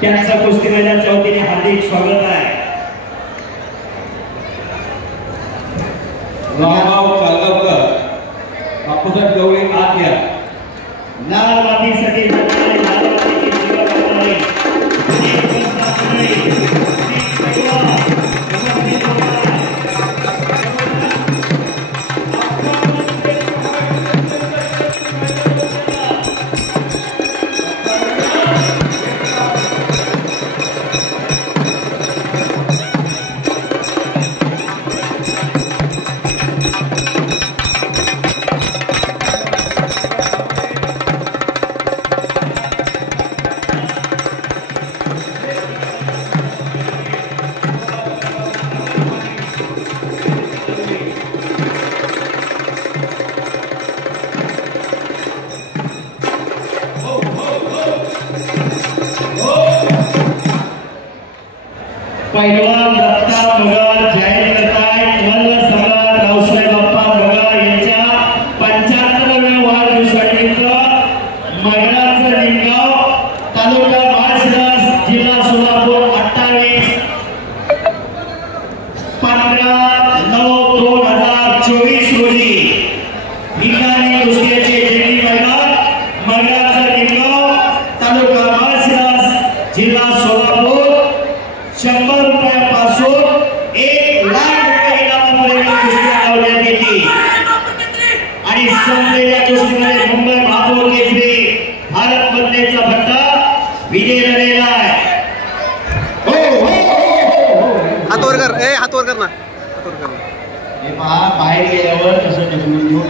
त्यांचं कुस्ती मैदानाच्या वतीने हार्दिक स्वागत आहे। रामराव कालगावकर बापूसाहेब गवळे आत या। लाल मातीसाठी जगणारे, लाल मातीची सेवा करणारे पैलवान दत्ता मगर जाहीर करतायत मल्ल सम्राट रावसाहेब बाप्पा मगर यांच्या 75व्या वाढदिवसानिमित्त मगराचं निमगाव तालुका माळशिरस जिल्हा सोलापूर 28 15/9/2024 रोजी ठिकाणी कुस्तीचे जंगी मैदान मगराचं निमगाव तालुका माळशिरस जिल्हा सोलापूर 100 रुपयापासून 1 लाख रुपये इनामापर्यंत कुस्ती लावण्यात येते आणि संपलेल्या कुस्तीमध्ये मुंबई महापौर केसरी भारत बंदेचा भट्टा विजय झालेला आहे। हात वर कर ना, हात वर कर ना। हे पहा बाहेर गेल्यावर कसं ढकलून घेऊ